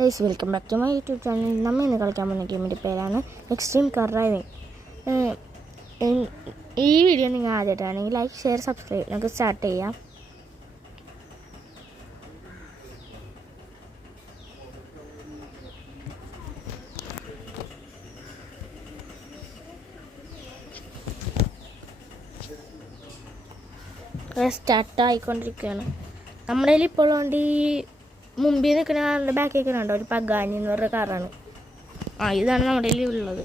Guys welcome back to my YouTube channel. നമ്മൾ ഇന്ന് കളിക്കാൻ പോകുന്ന ഗെയിമിൻ്റെ പേരാണ് എക്സ്ട്രീം കാർ ഡ്രൈവിംഗ്. ഈ വീഡിയോ നിങ്ങൾ ആദ്യമായിട്ടാണെങ്കിൽ ലൈക്ക്, ഷെയർ, സബ്സ്ക്രൈബ്. നമുക്ക് സ്റ്റാർട്ട് ചെയ്യാം. സ്റ്റാർട്ട് ആയിക്കൊണ്ടിരിക്കുകയാണ്. നമ്മുടെ കയ്യിൽ ഇപ്പോൾ വണ്ടി മുമ്പിൽ നിൽക്കുന്ന കാറിൻ്റെ ബാക്കിൽ നിൽക്കുന്നുണ്ടോ, ഒരു പഗാനി എന്ന് പറഞ്ഞ കാറാണ്. ഇതാണ് നമ്മുടെ കയ്യിൽ ഉള്ളത്.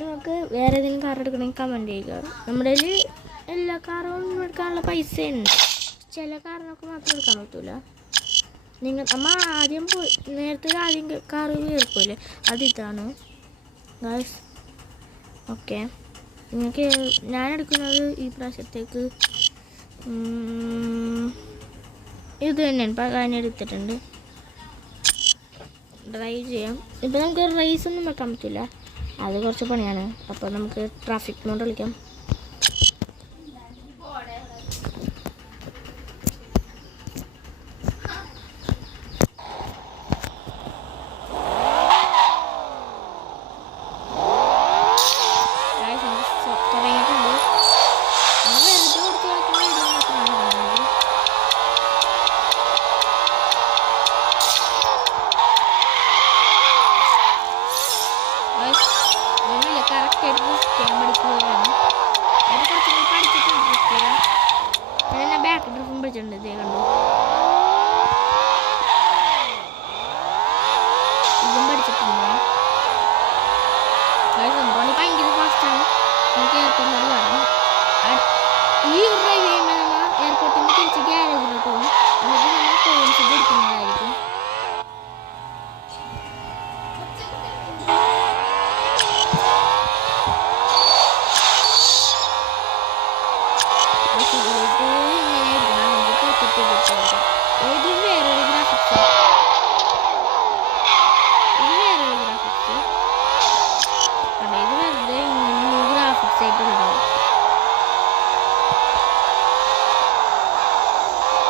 നമുക്ക് വേറെ ഏതെങ്കിലും കാർ എടുക്കണമെങ്കിൽ കമൻറ്റ് ചെയ്യുക. നമ്മുടെ കയ്യിൽ എല്ലാ കാറും എടുക്കാനുള്ള പൈസ ഉണ്ട്. ചില കാറിനൊക്കെ മാത്രം എടുക്കാൻ പറ്റില്ല. നമ്മൾ ആദ്യം നേരത്തെ കാറ് കയറിപ്പോയില്ലേ, അതിതാണ് ഗൈസ്. ഓക്കെ, നിങ്ങൾക്ക് ഞാൻ എടുക്കുന്നത് ഈ പ്രാവശ്യത്തേക്ക് ഇത് തന്നെയാണ്. പഗാനി എടുത്തിട്ടുണ്ട്. ഡ്രൈവ് ചെയ്യാം. ഇപ്പം നമുക്ക് റേസ് ഒന്നും വെക്കാൻ പറ്റില്ല, അത് കുറച്ച് പണിയാണ്. അപ്പോൾ നമുക്ക് ട്രാഫിക് മോഡ് കളിക്കാം. ബാക്ക് ഡ്രിഫും പിടിച്ചിട്ടുണ്ട്. ഇതേ കണ്ടു, ഇതും പഠിച്ചിട്ടുണ്ട്. ഭയങ്കര ഫാസ്റ്റാണ്. നമുക്ക് എയർപോർട്ടിലോട്ട് കാണാം. ഈ ഒരു ഡ്രൈവ് ചെയ്യുമ്പോൾ നമ്മൾ എയർപോർട്ടിൽ നിന്ന് തിരിച്ച് ഗ്യാരേജിലോട്ട് പോകും. എന്നിട്ട് നമ്മൾ കോയിൻസ് എടുക്കുന്നതായിരിക്കും.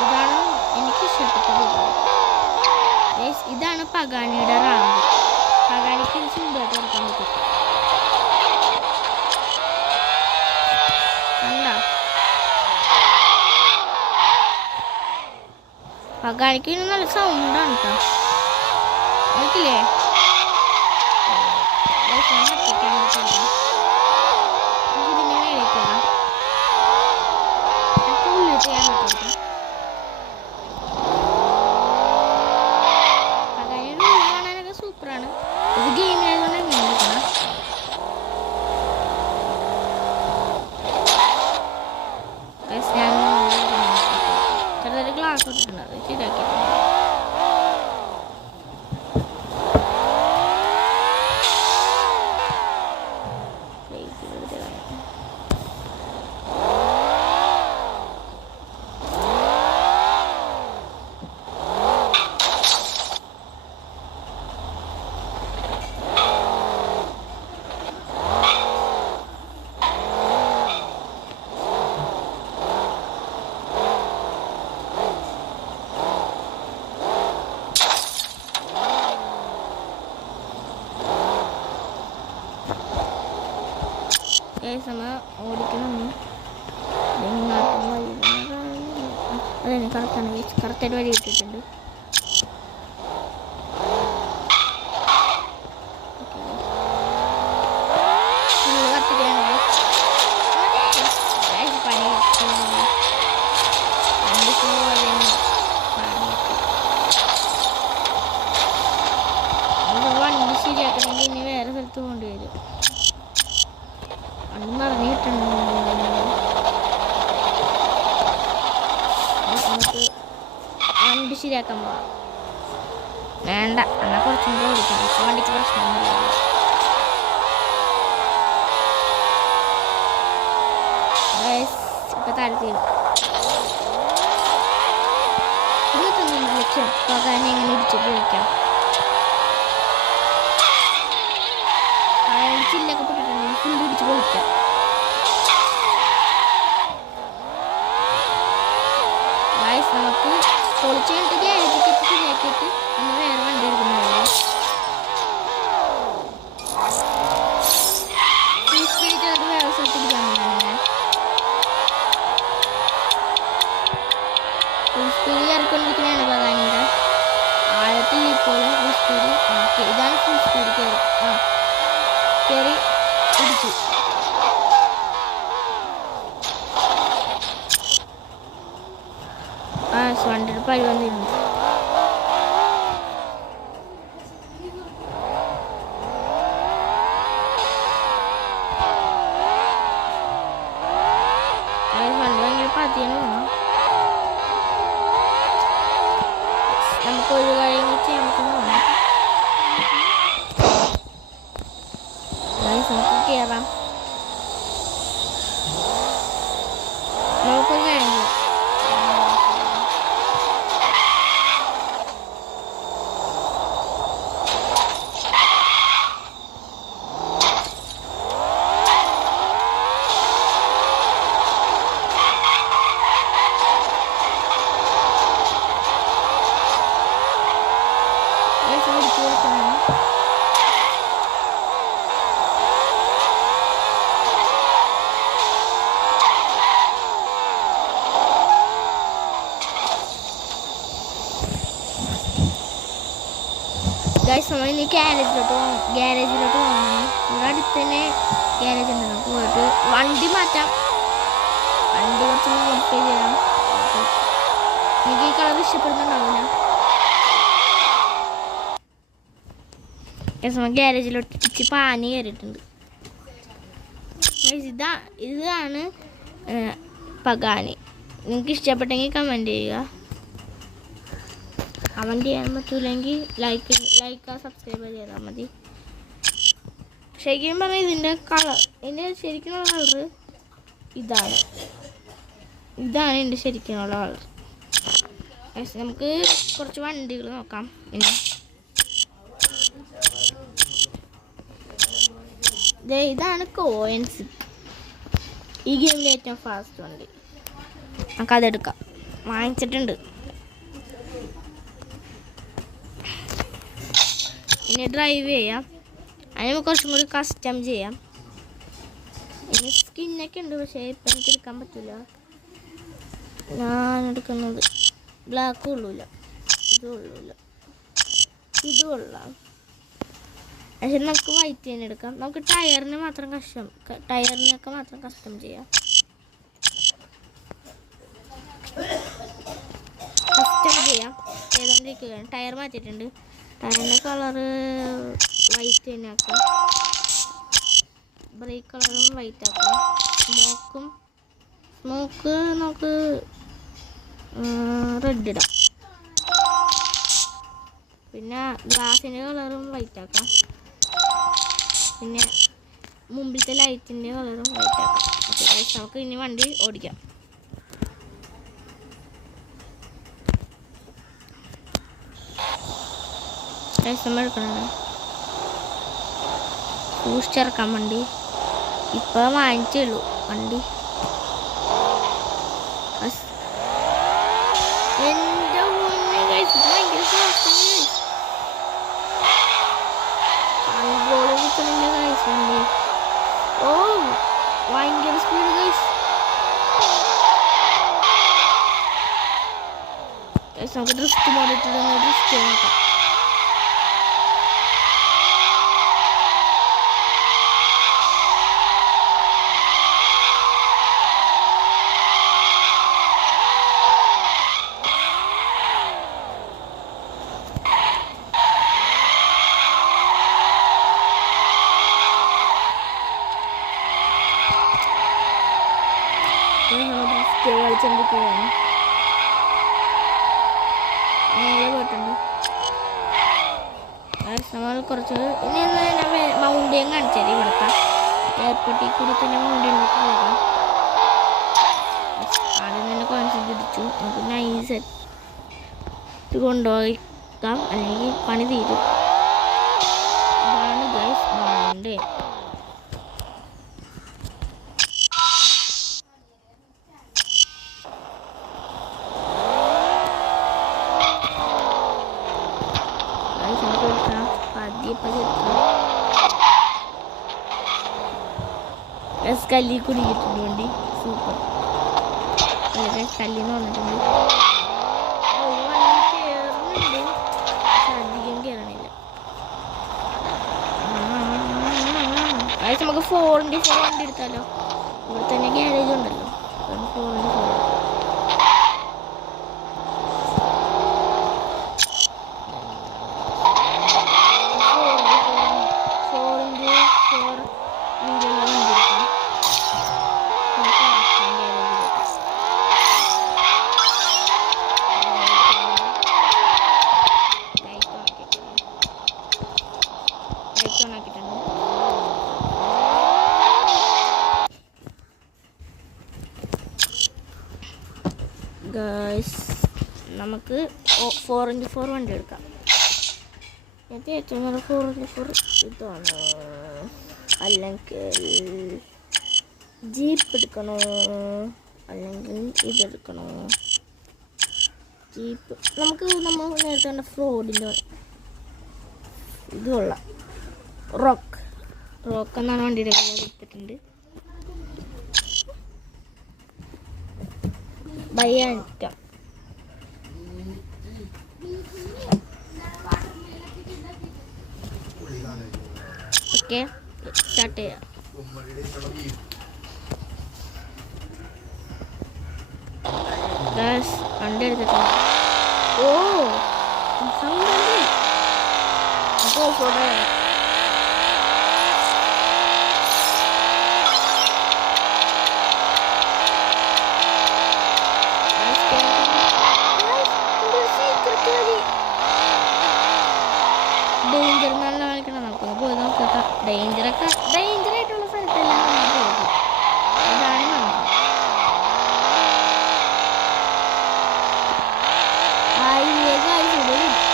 ഇതാണ് എനിക്ക് ഇഷ്ടപ്പെട്ടത്. ഇതാണ് പഗാനിയുടെ റാമ്പ്. പഗാനിക്ക് സിമ്പിളായിട്ട് കൊടുക്കാൻ പറ്റും. കണ്ടോ, പഗാനിക്ക് നല്ല സൗണ്ടാണ് കേട്ടോ. നോക്കില്ലേ, ഇതിനെ മേടിക്കാം. ഉള്ളിൽ ചെയ്യാൻ പറ്റും. പഗാനിയുടെ ഉള്ളിൽ കാണാനൊക്കെ സൂപ്പറാണ്. ഇത് ഗെയിമിലായതുകൊണ്ട് എങ്ങനെ എടുക്കണം. ചെറുതൊരു ഗ്ലാസ് ഇട്ടിട്ടുണ്ട്, അത് ശരിയാക്കിയിട്ടുണ്ട്. നമ്മൾ ഓടിക്കണം. അതെ, കറക്റ്റാണ്. കറക്റ്റായിട്ട് വഴി ഇട്ടിട്ടുണ്ട്. വണ്ടി ശരിയാക്കണമെങ്കിൽ ഇനി വേറെ സ്ഥലത്ത് കൊണ്ടുവരും. അത് മറിഞ്ഞിട്ടുണ്ട്. നമുക്ക് വണ്ടി ശരിയാക്കാൻ പോവാം. വേണ്ട, എന്നാൽ കുറച്ചും കൂടെ ഓടിക്കാം. വണ്ടിക്ക് പ്രശ്നമൊന്നുമില്ല. ഇപ്പം താഴ്ത്തിയത് ഇന്നത്തെ ലക്ഷ്യം പഗാനി എങ്ങനെ ഇടിച്ച് പോയിക്കാം. ചില്ലൊക്കെ പൊട്ടിട്ടുണ്ടെങ്കിൽ ഫുൾ ഇടിച്ച് പോയിക്കാം. നമുക്ക് പൊളിച്ച് കഴിഞ്ഞിട്ട് ഗ്യാരേജിൽ ശരിയാക്കിയിട്ട് നമ്മൾ വേറെ വണ്ടി എടുക്കുന്നത്. Full speed. ഓക്കെ, ഇതാണ് ഫുൾ സ്പീഡ്. കയറി ഇടിച്ചു. വണ്ടിയുടെ പഴി വന്നിരുന്നു. വണ്ടി ഭയങ്കര പതിയാണ് പോകണം. നമുക്ക് ഒരു കാര്യം ചെയ്യാൻ പറ്റുന്ന നമുക്ക് കയറാം. നമുക്കൊരു കാര്യം ചെയ്യാം. ഗൈസ് നമ്മളിനി ഗ്യാരേജിലോട്ട് പോകണം. ഇവിടെ അടുത്ത് തന്നെ ഗ്യാരേജ് ഉണ്ട്. നമുക്ക് പോയിട്ട് വണ്ടി മാറ്റാം. വണ്ടി കുറച്ച് മോഡിഫൈ ചെയ്യാം. എനിക്ക് ഈ കളർ ഇഷ്ടപ്പെടുന്നുണ്ടാവില്ല. നമ്മൾ ഗ്യാരേജിലോട്ട് ഇച്ചിരി പാനി കയറിയിട്ടുണ്ട്. ഇതാണ് പഗാനി. നിങ്ങൾക്ക് ഇഷ്ടപ്പെട്ടെങ്കിൽ കമൻറ്റ് ചെയ്യുക. കമൻറ്റ് ചെയ്യാൻ പറ്റൂലെങ്കിൽ ലൈക്ക് സബ്സ്ക്രൈബ് ചെയ്താൽ മതി. ശരിക്കും പറഞ്ഞാൽ ഇതിൻ്റെ ശരിക്കുള്ള കളറ് ഇതാണ് എൻ്റെ ശരിക്കുള്ള കളർ. നമുക്ക് കുറച്ച് വണ്ടികൾ നോക്കാം. പിന്നെ ഇതാണ് കോയിൻസ്. ഈ ഗെയിമിലെ ഏറ്റവും ഫാസ്റ്റ് വണ്ടി. നമുക്കതെടുക്കാം. വാങ്ങിച്ചിട്ടുണ്ട്. ഇനി ഡ്രൈവ് ചെയ്യാം. അതിന് നമുക്ക് കുറച്ചും കൂടി കസ്റ്റം ചെയ്യാം. ഇനി സ്കിന്നൊക്കെ ഉണ്ട്, പക്ഷേ ഇപ്പം എനിക്ക് എടുക്കാൻ പറ്റില്ല. ഞാൻ എടുക്കുന്നത് ബ്ലാക്ക് കൊള്ളൂല, ഇത് കൊള്ളാം. പക്ഷെ നമുക്ക് വൈറ്റ് തന്നെ എടുക്കാം. നമുക്ക് ടയറിനൊക്കെ മാത്രം കസ്റ്റം ചെയ്യാം. ചെയ്തുകൊണ്ടിരിക്കുകയാണ്. ടയർ മാറ്റിയിട്ടുണ്ട്. ടയറിൻ്റെ കളറ് വൈറ്റ് തന്നെ ആക്കാം. ബ്രേക്ക് കളറും വൈറ്റ് ആക്കാം. സ്മോക്ക് നമുക്ക് റെഡ് ഇടാം. പിന്നെ ഗ്ലാസിൻ്റെ കളറും വൈറ്റ് ആക്കാം. പിന്നെ മുമ്പിലത്തെ ലൈറ്റിൻ്റെ കളറും വൈറ്റ് ആക്കാം. ഓക്കെ, നമുക്ക് ഇനി വണ്ടി ഓടിക്കാം. എടുക്കണം. സൂക്ഷിച്ചിറക്കാൻ വണ്ടി. ഇപ്പോൾ വാങ്ങിച്ചുള്ളൂ വണ്ടി. എൻ്റെ വണ്ടി. ഓ ഭയങ്കര സ്പീഡ് ഗൈസ്. നമുക്ക് ഡ്രിഫ്റ്റ് മോഡിട്ടിട്ട് ഡ്രിഫ്റ്റ് നോക്കാം. കളിച്ചോണ്ടിരിക്കുകയാണ്. മേലെ പോയിട്ടുണ്ട്. നമ്മൾ കുറച്ച് ഇനി മൗണ്ടൻ കാണിച്ചാൽ ഇവിടുത്തെ എയർപോർട്ടിൽ കൂടി തന്നെ മൗണ്ടനിലേക്ക് പോകാം. ആദ്യം തന്നെ കോൺസെപ്റ്റ് ഇടിച്ചു. നമുക്ക് നൈസ് കൊണ്ടുപോയിക്കാം, അല്ലെങ്കിൽ പണി തീരും. ഇതാണ് ഗൈസ് മൗണ്ടൻ. കല്ലി കുടുങ്ങിയിട്ടുണ്ട് വണ്ടി. സൂപ്പർ. കല്ലിന്ന് വന്നിട്ടുണ്ട്. വണ്ടി കയറുന്നുണ്ട്, അധികം 4x4 വണ്ടി എടുത്താലോ? ഇവിടെ തന്നെ ഗ്യാരേജ് ഉണ്ടല്ലോ. 4x4 നമുക്ക് 4x4 വണ്ടി എടുക്കാം. എനിക്ക് ഏറ്റവും നല്ല 4x4 ഇതാണ്. അല്ലെങ്കിൽ ജീപ്പ് എടുക്കണോ, അല്ലെങ്കിൽ ഇതെടുക്കണോ? ജീപ്പ് നമ്മൾ നേരത്തെ കണ്ട ഫ്രോഡിൻ്റെ ഇത് കൊള്ളാം. റോക്ക് എന്നാണ് വണ്ടിയുടെ എടുത്തിട്ടുണ്ട്. ബയ്യാനിക്കാം. ഓക്കെ, സ്റ്റാർട്ട് ചെയ്യാം. വണ്ടി എടുത്തിട്ടുണ്ട്. ഡേഞ്ചർ നല്ല കളിക്കണം. നമുക്ക് പോയി നോക്കാം. ഡേഞ്ചറായിട്ടുള്ള സ്ഥലത്തെല്ലാം നമുക്ക് പോകും. അതാണ് നമുക്ക്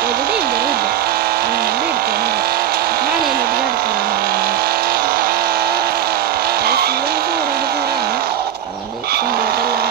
ഒരു ഡേഞ്ചറും ഇല്ല. അതുകൊണ്ട് എടുക്കാനില്ല. മലയിലോട്ട് കിടക്കണം. അതുകൊണ്ട് സ്വന്തമായിട്ടെല്ലാം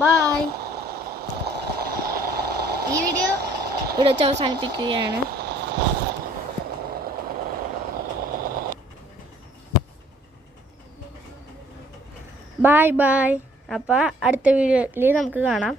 ബൈ. ഈ വീഡിയോ ഇവിടെ വെച്ച് അവസാനിപ്പിക്കുകയാണ്. ബൈ. അപ്പോൾ അടുത്ത വീഡിയോയിൽ നമുക്ക് കാണാം.